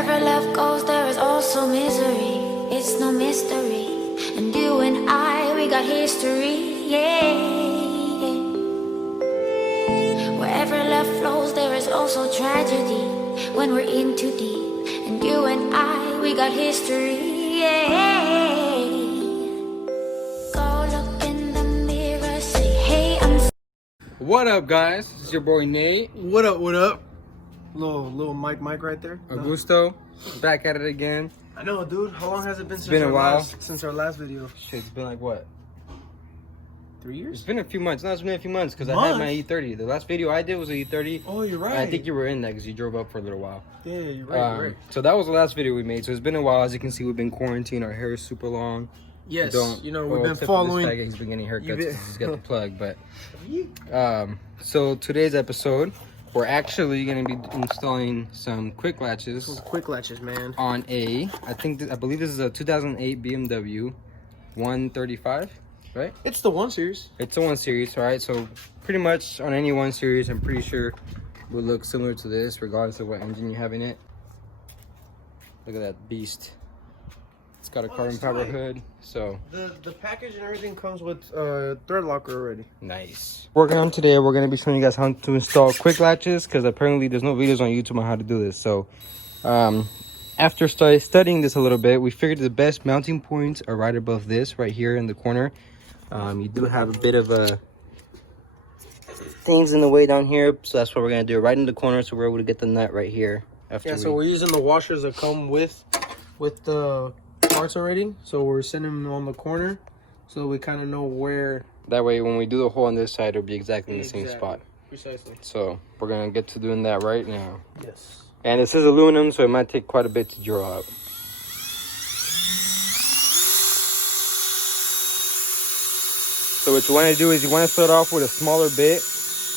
Wherever love goes, there is also misery. It's no mystery. And you and I, we got history, yeah. Wherever love flows, there is also tragedy when we're in too deep. And you and I, we got history, yeah. Go look in the mirror, say, hey, What up, guys? It's your boy Nate. What up, what up? Little Mike right there. Augusto, back at it again. I know, dude. How long has it been been a while. Since our last video? Shit, it's been like what? 3 years? It's been a few months. No, it's been a few months because I had my E30. The last video I did was a E30. Oh, you're right. I think you were in that because you drove up for a little while. Yeah, you're right, you're right. So that was the last video we made. So it's been a while. As you can see, we've been quarantined. Our hair is super long. Yes, we've been except for following. This guy, he's been getting haircuts. He's got the plug. But so today's episode, we're actually going to be installing some quick latches. Some quick latches, man. On I believe this is a 2008 BMW 135, right? It's the 1 Series. It's a 1 Series, all right? So pretty much on any 1 Series, I'm pretty sure will look similar to this, regardless of what engine you have in it. Look at that beast. It's got a carbon fiber hood, so the package and everything comes with thread locker already. nice. Working on today, we're gonna be showing you guys how to install quick latches because apparently there's no videos on YouTube on how to do this. So after studying this a little bit, we figured the best mounting points are right above this, right here in the corner. You do have a bit of things in the way down here, so that's what we're gonna do, right in the corner, so we're able to get the nut right here. So we're using the washers that come with the parts already. So we're sending them on the corner, so we kind of know where. That way, when we do the hole on this side, it'll be exactly in the same spot. Precisely. So we're gonna get to doing that right now. Yes. And this is aluminum, so it might take quite a bit to drill out. So what you want to do is you want to start off with a smaller bit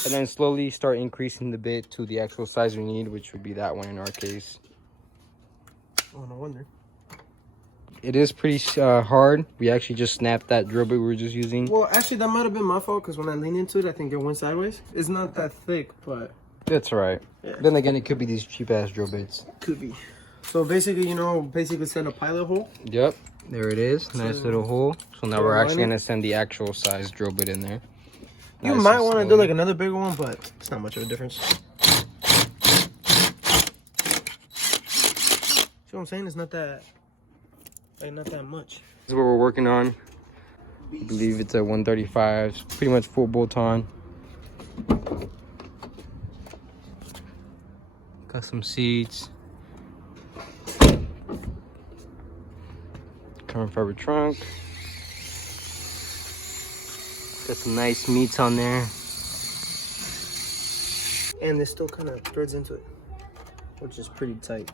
and then slowly start increasing the bit to the actual size we need, which would be that one in our case. Oh, no wonder. It is pretty hard. We actually just snapped that drill bit we were just using. Well, actually, that might have been my fault because when I leaned into it, I think it went sideways. It's not that thick, but... That's all right. Yeah. Then again, it could be these cheap-ass drill bits. Could be. So basically, send a pilot hole. Yep. There it is. Nice little hole. So now we're actually going to send the actual size drill bit in there. You might want to do like another bigger one, but it's not much of a difference. See what I'm saying? It's not that, not that much. This is what we're working on. I believe it's a 135. It's pretty much full bolt on. Got some seats. Carbon fiber trunk. Got some nice meats on there. And this still kind of threads into it, which is pretty tight.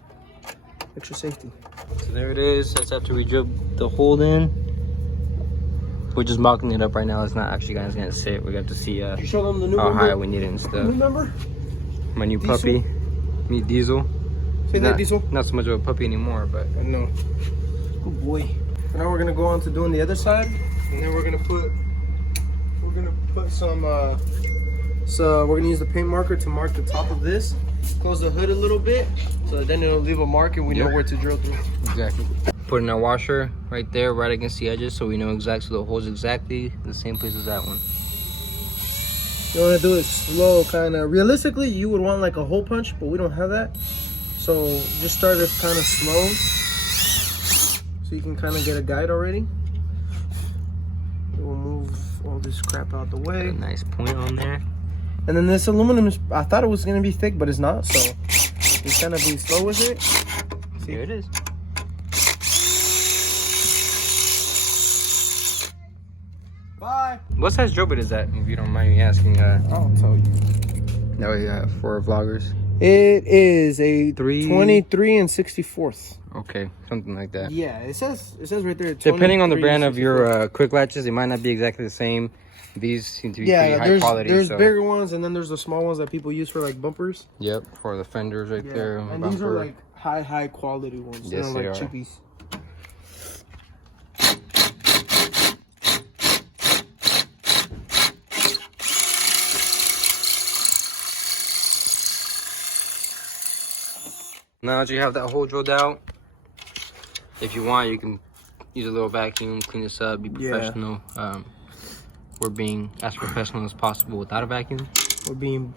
Extra safety. So there it is. That's after we drilled the hole in. We're just mocking it up right now. It's not actually gonna sit. We got to see you show them the new how high we need it and stuff. New member? My new puppy. Meet Diesel. Say that, Diesel. Not so much of a puppy anymore, but I know. Good boy. So now we're gonna go on to doing the other side, and then we're gonna put some so we're gonna use the paint marker to mark the top of this, close the hood a little bit, so then it'll leave a mark and we know where to drill through. Exactly. Putting our washer right there, right against the edges, so we know exactly the hole's exactly the same place as that one. You wanna do it slow, kind of. Realistically, you would want like a hole punch, but we don't have that, so just start it kind of slow, so you can kind of get a guide already. We'll move all this crap out the way. Got a nice point on there. And then this aluminum is, I thought it was gonna be thick, but it's not, so just kind of be slow with it. See? Here it is. Bye. What size drill bit is that, if you don't mind me asking? I'll tell you. No, yeah, for vloggers. It is a 23 and 64th. Okay, something like that. Yeah, it says right there. Depending on the brand of your quick latches, they might not be exactly the same. These seem to be pretty high quality. There's bigger ones, and then there's the small ones that people use for like bumpers. Yep, for the fenders right there. And these are like high quality ones. Yes, they're they like are. cheapies. Now that you have that hole drilled out, if you want, you can use a little vacuum, clean this up, be professional. Yeah. We're being as professional as possible without a vacuum. We're being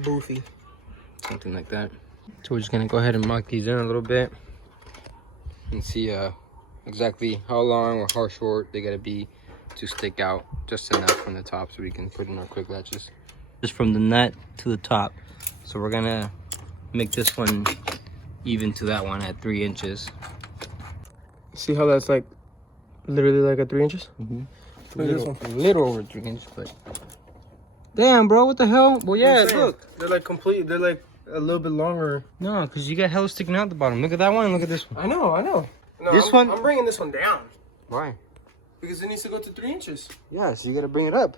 boofy. Something like that. So we're just gonna go ahead and mark these in a little bit and see exactly how long or how short they gotta be to stick out just enough from the top so we can put in our quick latches. Just from the nut to the top. So we're gonna make this one even to that one at 3 inches. See how that's like literally like at 3 inches? Mm-hmm. A little over 3 inches, but damn, bro, what the hell? Well, yeah, look, they're like complete. They're like a little bit longer. No, because you got hell sticking out the bottom. Look at that one. Look at this one. I know. No, this one. I'm bringing this one down. Why? Because it needs to go to 3 inches. Yeah, so you gotta bring it up.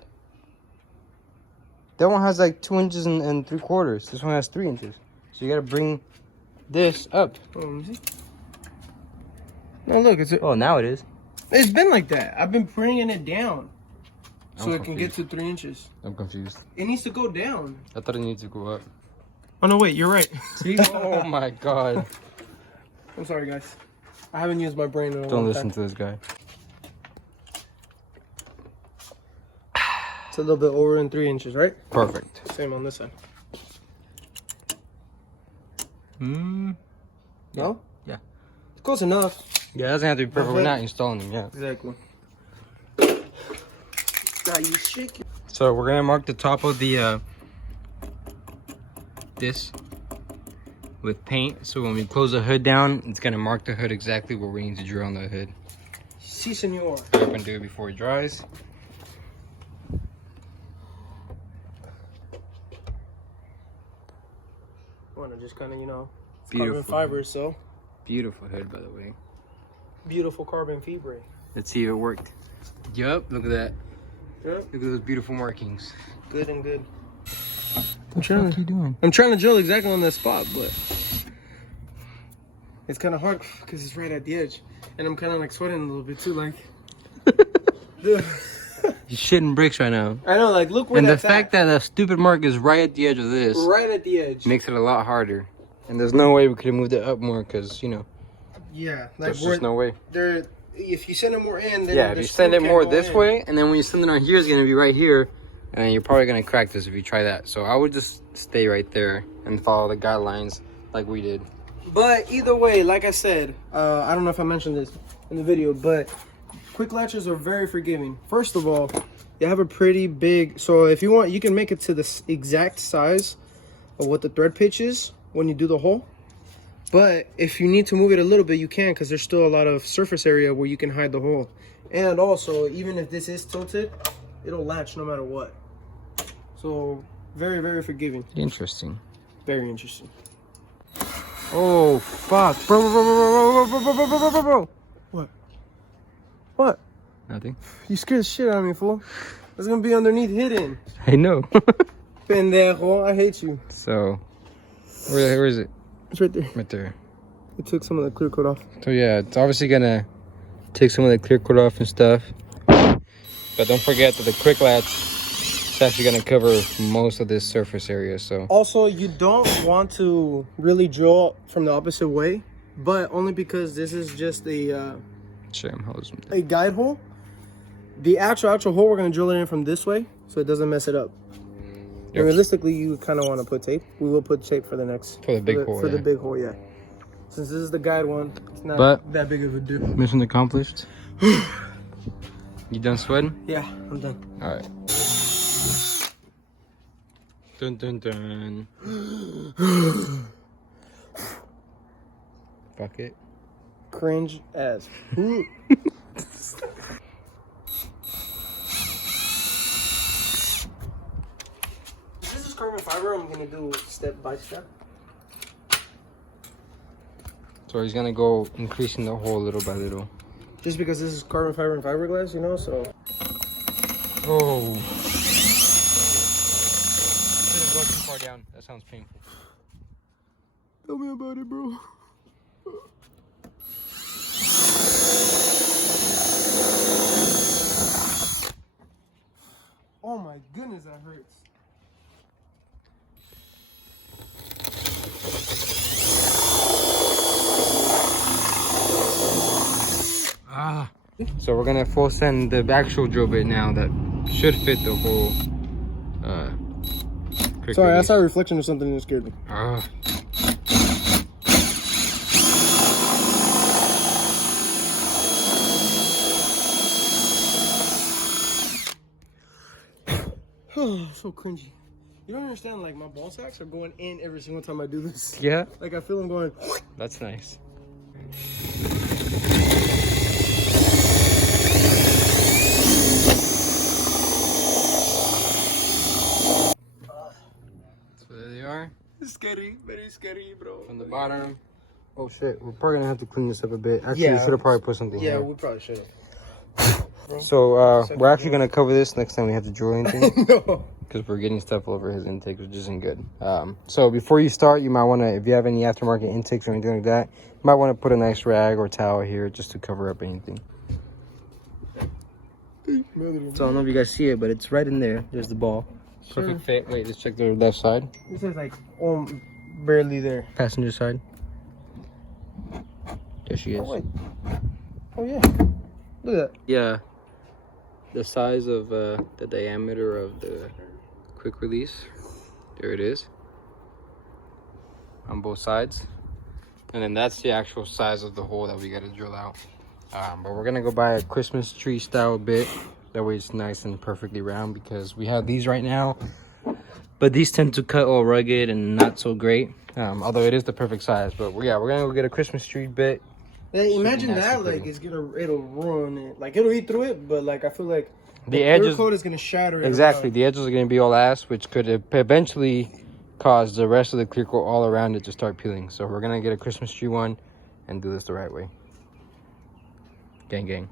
That one has like 2 inches and 3/4. This one has 3 inches. So you gotta bring this up. Oh, no, look, Oh, now it is. It's been like that. I've been bringing it down so I'm it can get to 3 inches. I'm confused. It needs to go down. I thought it needed to go up. Oh no, wait, you're right. See? Oh my god. I'm sorry, guys. I haven't used my brain in a long Don't listen time. to this guy. It's a little bit over in 3 inches, right? Perfect. Same on this side. Hmm. No? Yeah. It's close enough. Yeah, it doesn't have to be perfect. We're not installing them yet. Exactly. God, you shake it. So we're gonna mark the top of the this with paint. So when we close the hood down, it's gonna mark the hood exactly where we need to drill on the hood. Si, senor. We're gonna do it before it dries. I want to just kind of, you know, Beautiful. carbon fiber, so. Beautiful hood, by the way. Beautiful carbon fiber. Let's see if it worked. Yup, look at that. Yep. Look at those beautiful markings. Good and good. What are you doing? I'm trying to drill exactly on that spot, but it's kind of hard because it's right at the edge, and I'm kind of like sweating a little bit too. Like, You're shitting bricks right now. I know, like look where And the that's fact that the stupid mark is right at the edge of this right at the edge makes it a lot harder. And there's no way we could have moved it up more because, you know, Yeah, like there's just no way. There, if you send it more in, then Yeah, if you send it more this way, and then when you send it on here, it's going to be right here. And then you're probably going to crack this if you try that. So I would just stay right there and follow the guidelines like we did. But either way, like I said, I don't know if I mentioned this in the video, but quick latches are very forgiving. First of all, you have a pretty big, so if you want, you can make it to the exact size of what the thread pitch is when you do the hole. But if you need to move it a little bit, you can, because there's still a lot of surface area where you can hide the hole. And also, even if this is tilted, it'll latch no matter what. So very, very forgiving. Interesting. Very interesting. Oh, fuck. Bro. What? What? Nothing. You scared the shit out of me, fool. It's gonna be underneath hidden. I know. Pendejo, I hate you. So, where is it? It's right there. Right there. It took some of the clear coat off. So yeah, it's obviously gonna take some of the clear coat off and stuff. But don't forget that the quick latch is actually gonna cover most of this surface area. So Also, you don't want to really drill from the opposite way, but only because this is just a guide hole. The actual hole, we're gonna drill it in from this way, so it doesn't mess it up. Yep. Realistically, you kind of want to put tape. We will put tape for the next For the big hole, For the yeah. big hole, yeah. Since this is the guide one, it's not that big of a deal. Mission accomplished. You done sweating? Yeah, I'm done. All right. Dun dun dun. Fuck it. Cringe as. This is carbon fiber. I'm gonna do step by step. So he's gonna go increasing the hole little by little. Just because this is carbon fiber and fiberglass, you know, so. Oh. Shouldn't go too far down. That sounds painful. Tell me about it, bro. Oh my goodness, that hurts. So we're gonna full send the actual drill bit now that should fit the whole quick Sorry, I release. saw a reflection of something that scared me. So cringy. You don't understand, like, my ball sacks are going in every single time I do this. Yeah, Like, I feel them going. that's nice. So there they are. It's scary, very scary, bro. From the bottom. Oh shit, we're probably gonna have to clean this up a bit. Actually, Yeah. we should have probably put something Yeah, here. we probably should have. So we're actually gonna cover this next time we have to drill anything. No. Because we're getting stuff all over his intake, which isn't good. So before you start, you might want to, if you have any aftermarket intakes or anything like that, you might want to put a nice rag or towel here just to cover up anything. So I don't know if you guys see it, but it's right in there. There's the ball. Perfect fit. Wait, let's check the left side. This is like barely there. Passenger side. There she is. Oh, wait. Oh, yeah. Look at that. Yeah. The size of the diameter of the quick release. There it is. On both sides. And then that's the actual size of the hole that we got to drill out. But we're going to go buy a Christmas tree style bit. That way it's nice and perfectly round, because we have these right now. But these tend to cut all rugged and not so great. Although it is the perfect size. But yeah, we're going to go get a Christmas tree bit. Hey, imagine nice that, and like, pretty. it'll ruin it. Like, it'll eat through it, but, like, I feel like The edges, clear coat is going to shatter it. exactly, the edges are going to be all ass, which could eventually cause the rest of the clear coat all around it to start peeling. So we're going to get a Christmas tree one and do this the right way. Gang, gang.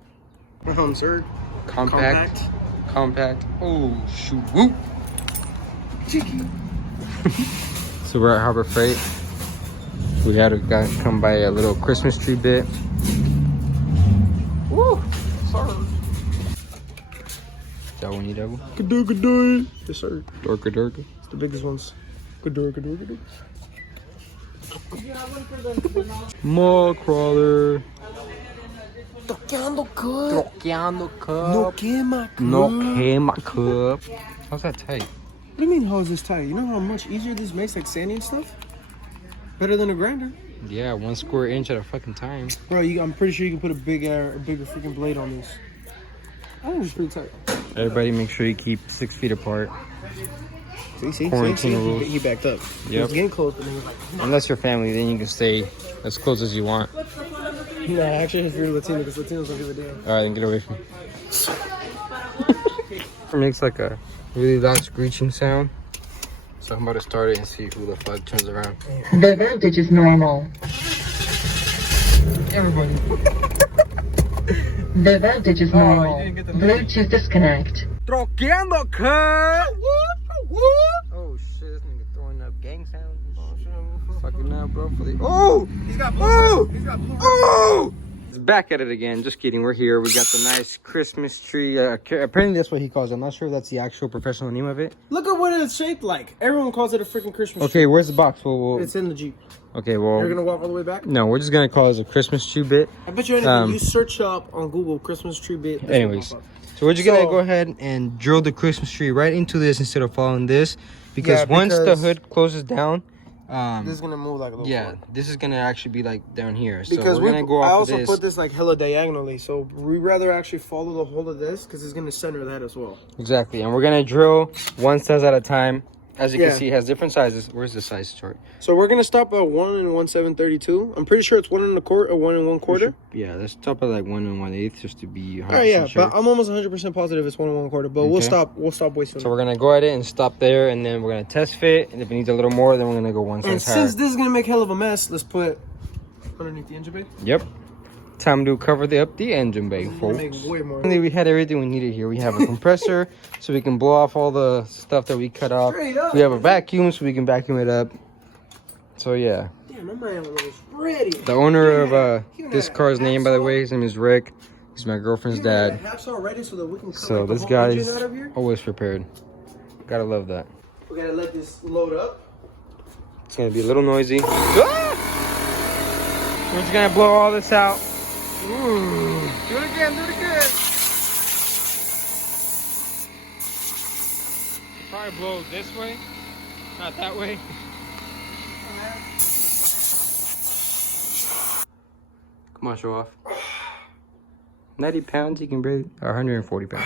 Sir. Compact. Oh, shoot. Whoop. So we're at Harbor Freight. We had to come by a little Christmas tree bit. Woo! Sorry. Is that one you double? Good day. Yes, sir. Dorka. It's the biggest ones. Good day. Mall crawler. Toqueando cup. Troqueando cup. No quema cup. No quema cup. How's that tight? What do you mean, how is this tight? You know how much easier this makes, like, sanding stuff? Better than a grinder. Yeah, 1 square inch at a fucking time. Bro, I'm pretty sure you can put a bigger freaking blade on this. I think it's pretty tight. Everybody make sure you keep 6 feet apart. See? Quarantine rules. He backed up. He was Yep. getting close, but he was like, Unless you're family, then you can stay as close as you want. nah, actually, if you're Latino, because Latinos don't give a damn. Alright, then get away from me. It makes like a really loud screeching sound. So I'm about to start it and see who the fuck turns around. The voltage is normal. Everybody. The voltage is normal. didn't get the Bluetooth disconnect. Troqueando cut! Oh shit, this nigga throwing up gang sounds. Fucking now, bro. Oh! He's got blue. Oh! He's got blue. Oh! It's back at it again. Just kidding. We're here. We got the nice Christmas tree. Apparently that's what he calls it. I'm not sure if that's the actual professional name of it. Look at what it's shaped like. Everyone calls it a freaking Christmas tree. Okay, where's the box? Well, It's in the Jeep. okay, well. You're gonna walk all the way back? No, we're just gonna call it a Christmas tree bit. I bet you anything. You search up on Google Christmas tree bit. that's Anyways, what will pop up. so we're just gonna So- go ahead and drill the Christmas tree right into this instead of following this, because Yeah, once the because- hood closes down, This is gonna move like a little yeah, forward. this is gonna actually be like down here. So Because we're gonna go I off also of this. put this like hella diagonally, so we rather actually follow the whole of this because it's gonna center that as well. Exactly, and we're gonna drill 1 size at a time. As you Yeah. can see, it has different sizes. Where's the size chart? So we're gonna stop at 1 and 1/732. I'm pretty sure it's 1 1/4 or 1 1/4. Yeah, let's stop at like 1 1/8 just to be 100% Oh yeah, sure. but I'm almost 100% positive it's 1 1/4. But we'll Okay. stop way sooner. So we're gonna go at it and stop there, and then we're gonna test fit. And if it needs a little more, then we're gonna go 1 and size higher. since this is gonna make hell of a mess, let's put underneath the engine bay. Yep. Time to cover up the engine bay, This is gonna folks. make way more. Finally, we had everything we needed here. We have a compressor so we can blow off all the stuff that we cut off. Straight up. We have a vacuum so we can vacuum it up. So yeah. Damn, my man was ready. The owner of this car's name, by the way, his name is Rick. He's my girlfriend's dad. Half's all ready so that we can cut So like, the this whole guy's engine out of here. always prepared. Gotta love that. We gotta let this load up. It's gonna be a little noisy. Ah! We're just gonna blow all this out. Ooh. Do it again, do it again. Probably blow this way, not that way. Come on, show off. 90 pounds, you can barely, or 140 pounds.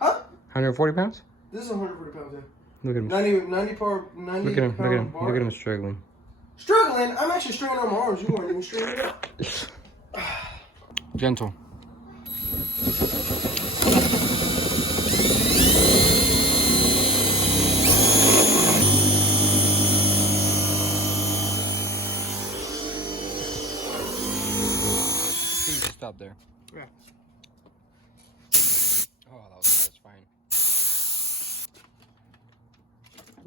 Huh? 140 pounds? This is 140 pounds, yeah. Look at him. 90 pound Look at him, look at him, bar. look at him struggling. Struggling? I'm actually struggling on my arms. You weren't even struggling up. Gentle. Stop there. Yeah. Oh, that was satisfying.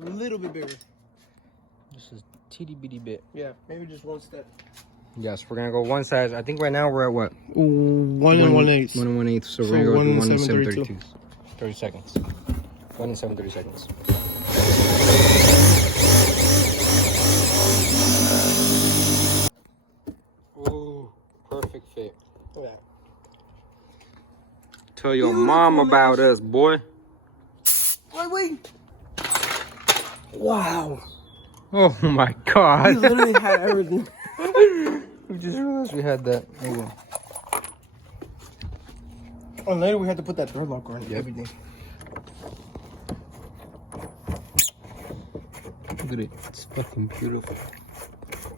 A little bit bigger. This is teeny bitty bit. Yeah, maybe just one step. Yes, we're gonna go one size. I think right now we're at what? 1 and 1/8. 1 and 1/8. So we're So gonna go 1 to and 1 and 7/32. 7/32. 30 seconds. 1 and 7/30 seconds. Ooh, perfect fit. Yeah. Tell your mom about us, boy. Wait. Wow. Oh my We god. literally had everything. We just realized we had that. Oh, well. And later we had to put that thread locker on Yep. everything. Look at it. It's fucking beautiful.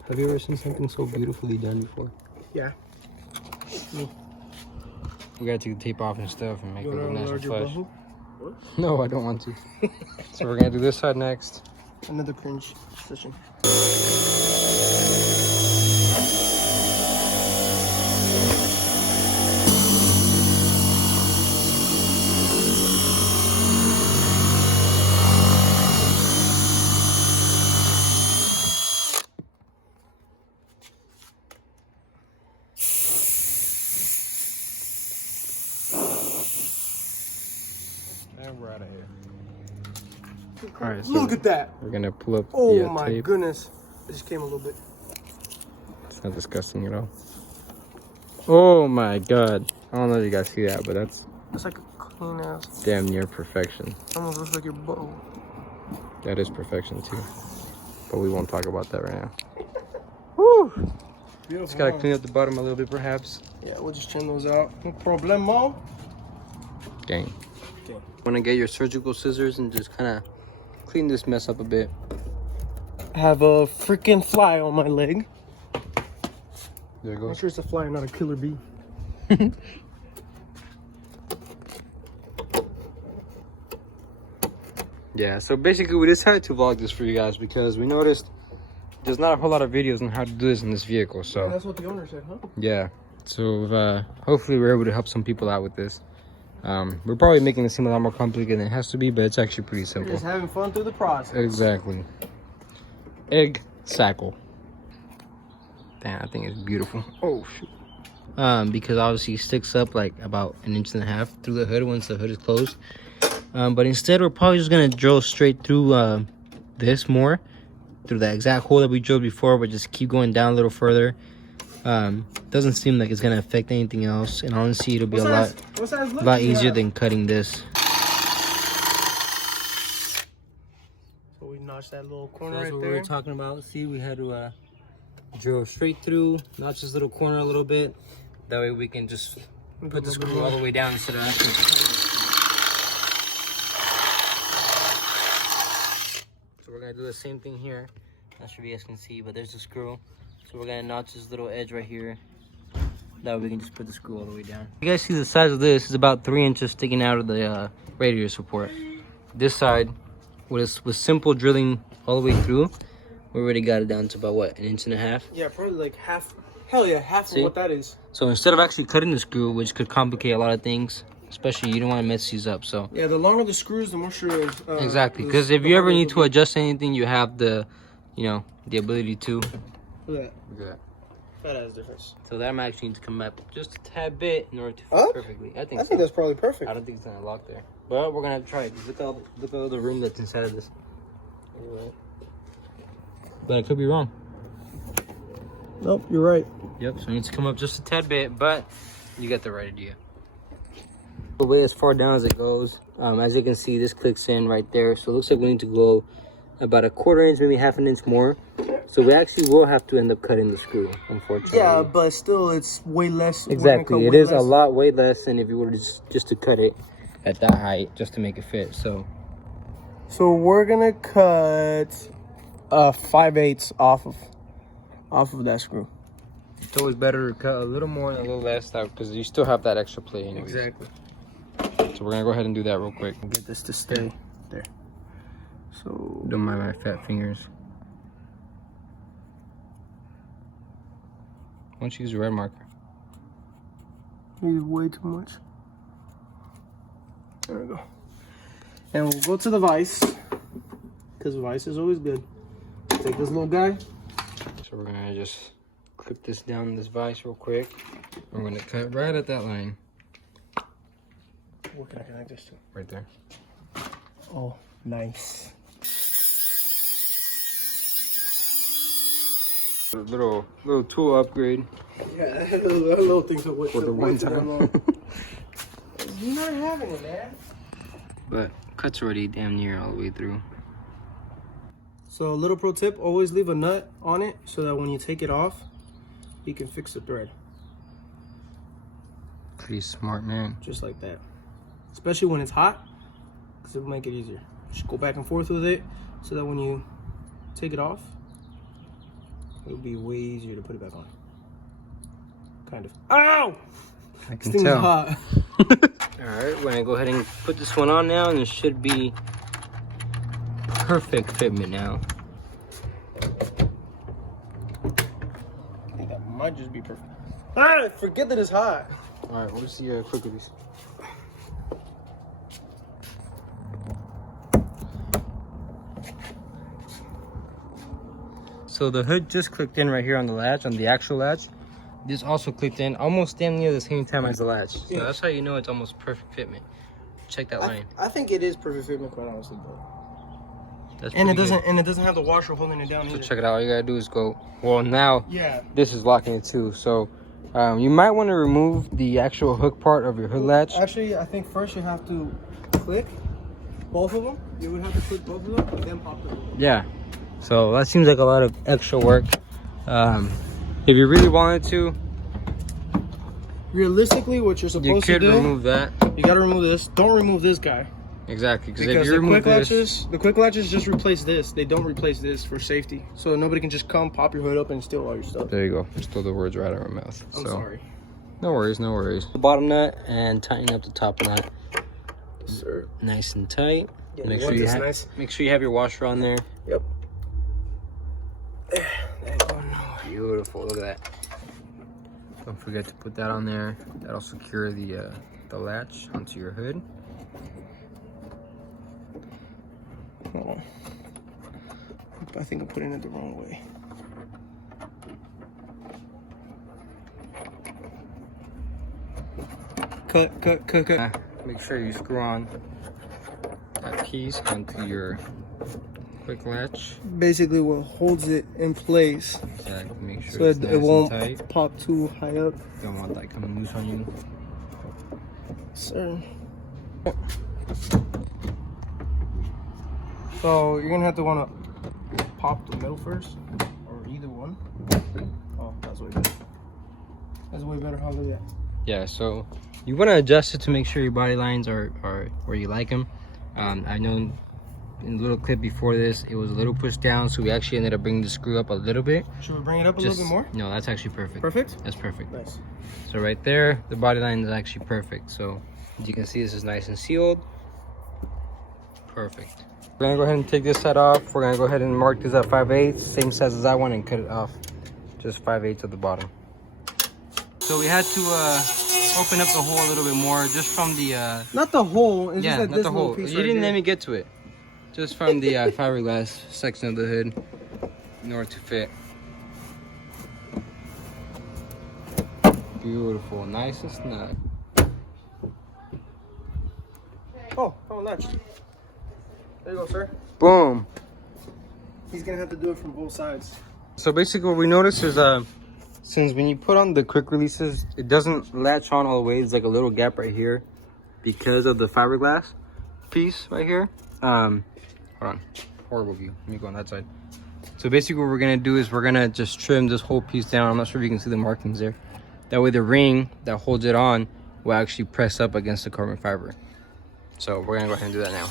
Have you ever seen something so beautifully done before? Yeah. We gotta take the tape off and stuff and make it You look wanna nice and enlarge your flush. butthole? What? No, I don't want to. So we're gonna do this side next. Another cringe session. And we're out of here. Alright, so Look at that. we're gonna pull up Oh the my tape. goodness. It just came a little bit. It's not disgusting at all. Oh my god. I don't know if you guys see that, but that's It's like a clean ass. damn near perfection. Almost looks like your butthole. That is perfection too. But we won't talk about that right now. Woo! Beautiful. Just gotta clean up the bottom a little bit perhaps. Yeah, we'll just trim those out. No problemo. Dang. Okay. Wanna get your surgical scissors and just kinda clean this mess up a bit. I have a freaking fly on my leg. There it I'm goes. sure it's a fly, not a killer bee. Yeah, so basically we decided to vlog this for you guys because we noticed there's not a whole lot of videos on how to do this in this vehicle. And So that's what the owner said, huh? yeah, so hopefully we're able to help some people out with this. We're probably making it seem a lot more complicated than it has to be, but it's actually pretty We're simple. just having fun through the process. Exactly. Egg sackle. Damn, I think it's beautiful. Oh shoot. Because obviously it sticks up like about 1.5 inches through the hood once the hood is closed. But instead we're probably just gonna drill straight through this more, through that exact hole that we drilled before, but just keep going down a little further. Doesn't seem like it's gonna affect anything else, and honestly it'll be a lot easier than cutting this. So we notched that little corner That's right what we there. were talking about. See, we had to drill straight through, notch this little corner a little bit. That way we can just put the screw all the way down instead of actually. So we're gonna do the same thing here. Not sure if you guys can see, but there's the screw. So we're gonna notch this little edge right here. That way we can just put the screw all the way down. You guys see the size of this is about 3 inches sticking out of the radiator support. This side, with simple drilling all the way through, we already got it down to about what, 1.5 inches? Yeah, probably like half. Hell yeah, half See? of what that is. So instead of actually cutting the screw, which could complicate a lot of things, especially you don't want to mess these up. So Yeah, the longer the screws, the more sure. exactly, because if you ever need to adjust anything, you have the, the ability to. Look at that. Look at that. That has difference. So that might actually need to come up just a tad bit in order to fit Up? perfectly. I I think think so. that's probably perfect. I don't think it's gonna lock there, but we're gonna have to try it. Look at all the room that's inside of this. But I could be wrong. Nope, you're right. Yep, so it needs to come up just a tad bit, but you get the right idea. The way as far down as it goes, as you can see, this clicks in right there. So it looks like we need to go about a 1/4 inch, maybe 1/2 inch more. So we actually will have to end up cutting the screw, unfortunately. Yeah, but still, it's way less. Exactly, it is a lot way less than if you were just to cut it at that height, just to make it fit. So we're gonna cut 5/8 off of that screw. it's always better to cut a little more and a little less, because you still have that extra plate anyways. Exactly. So we're gonna go ahead and do that real quick. Get this to stay there. So Don't mind my fat fingers. Why don't you use your red marker? use way too much. There we go. And we'll go to the vise, because vise is always good. Take this little guy. So we're gonna just clip this down this vise real quick. We're gonna cut right at that line. What can I connect this to? Right there. Oh, nice. A little tool upgrade. Yeah, little things are For the one time. You're not having it, man. But cut's already damn near all the way through. So a little pro tip, always leave a nut on it so that when you take it off, you can fix the thread. Pretty smart, man. Just like that. Especially when it's hot, because it'll make it easier. Just go back and forth with it so that when you take it off, it'll be way easier to put it back on. Kind of. Ow! I This can thing's tell. hot. Alright, we're gonna go ahead and put this one on now, and it should be perfect fitment now. I think that might just be perfect. Ah, forget that it's hot. Alright, where's the quick release? So the hood just clicked in right here on the latch, on the actual latch. This also clicked in almost damn near the same time as the latch. So Yeah. that's how you know it's almost perfect fitment. Check that line. I think it is perfect fitment, quite honestly, though. That's And it pretty good. doesn't have the washer holding it down So either. check it out. All you gotta do is go. Well, now Yeah. this is locking it too. So you might want to remove the actual hook part of your hood latch. Actually, I think first you have to click both of them. You would have to click both of them and then pop them. Yeah. So that seems like a lot of extra work. If you really wanted to, Realistically, what you're you supposed to could do, remove that. you gotta remove this. Don't remove this guy. Exactly. Because if Because you the remove quick this, latches just replace this. They don't replace this for safety. So nobody can just come, pop your hood up, and steal all your stuff. there you go. Stole the words right out of my mouth. I'm sorry. No worries, no worries. The bottom nut and tighten up the top nut. Sir. Nice and tight. Yeah, Make you sure want you this have. nice? Make sure you have your washer on there. Yep. There you go. Beautiful. Look at that. Don't forget to put that on there. That'll secure the latch onto your hood. Hold on. I think I'm putting it the wrong way. Cut. Make sure you screw on that piece onto your quick latch. Basically, what holds it in place Exactly. Make sure so it's that nice it won't and tight. pop too high up. Don't want that coming loose on you. Sir. So you're gonna have to want to pop the middle first, or either one. Oh, that's way better. That's way better. How look at that? Yeah, so you want to adjust it to make sure your body lines are where you like them. I know in the little clip before this, it was a little pushed down, so we actually ended up bringing the screw up a little bit. Should we bring it up a little bit more? No, that's actually perfect. Perfect? That's perfect. Nice. So right there, the body line is actually perfect. So as you can see, this is nice and sealed. Perfect. We're gonna go ahead and take this side off. We're gonna go ahead and mark this at 5/8, same size as I want, and cut it off just 5/8 at the bottom. So we had to open up the hole a little bit more, just from the Not the hole. It's yeah, just that not this the little hole. piece You right didn't let here. me get to it. Just from the fiberglass section of the hood in order to fit. Beautiful, nice and snug. Oh, latch. There you go, sir. Boom. He's gonna have to do it from both sides. So basically what we noticed is since when you put on the quick releases, it doesn't latch on all the way. It's like a little gap right here because of the fiberglass piece right here. Hold on, horrible view. Let me go on that side. So basically what we're gonna do is we're gonna just trim this whole piece down. I'm not sure if you can see the markings there. That way the ring that holds it on will actually press up against the carbon fiber. So we're gonna go ahead and do that now.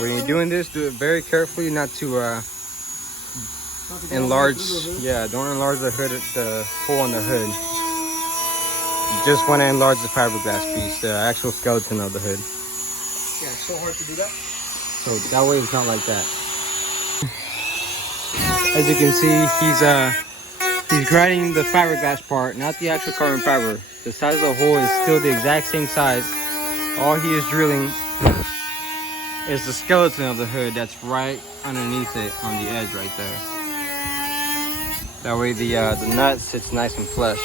When you're doing this, do it very carefully, not to enlarge. Yeah, don't enlarge the hood, the hole on the hood. You just want to enlarge the fiberglass piece, the actual skeleton of the hood. Yeah, it's so hard to do that. So that way it's not like that. As you can see, he's grinding the fiberglass part, not the actual carbon fiber. The size of the hole is still the exact same size. All he is drilling is the skeleton of the hood that's right underneath it on the edge right there. That way the nut sits nice and flush.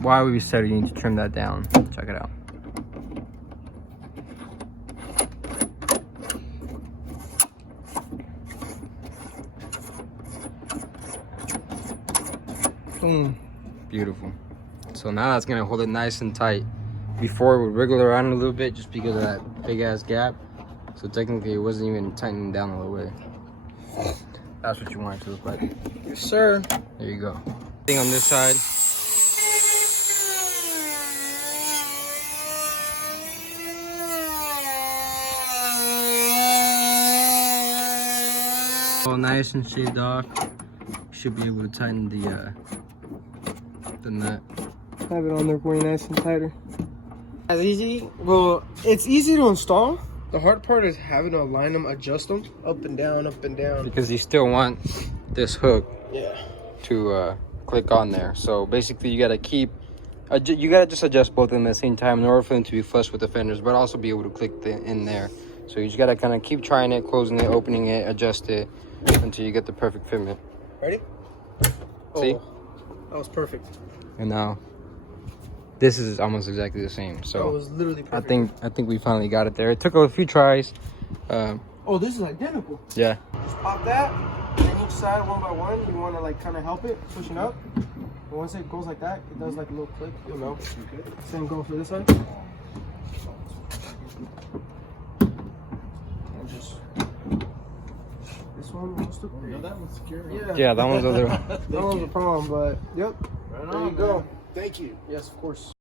Why we said you need to trim that down. Check it out. Boom. Beautiful. So now that's gonna hold it nice and tight. Before it would wriggle around a little bit just because of that big ass gap. So technically it wasn't even tightening down all the way. That's what you want it to look like. Yes, sir. There you go. Thing on this side. All nice and shaved off. You should be able to tighten the nut. Have it on there for you nice and tighter. As easy? Well, it's easy to install. The hard part is having to align them, adjust them, up and down, up and down. Because you still want this hook Yeah. to click on there. So basically you gotta just adjust both of them at the same time in order for them to be flush with the fenders, but also be able to click in there. So you just gotta kind of keep trying it, closing it, opening it, adjust it until you get the perfect fitment. Ready? See? Oh, that was perfect. And now this is almost exactly the same. That So was literally perfect. I think we finally got it there. It took a few tries. Oh, this is identical. Yeah. Just pop that, and each side one by one. You want to like kind of help it, push it up. And once it goes like that, it does like a little click. You'll know. Okay. Same goes for this side. And just this one wants to. No, that one's secure. Yeah, that one's a little. That one's a problem, but yep. Right There on, you go. man. Thank you. Yes, of course.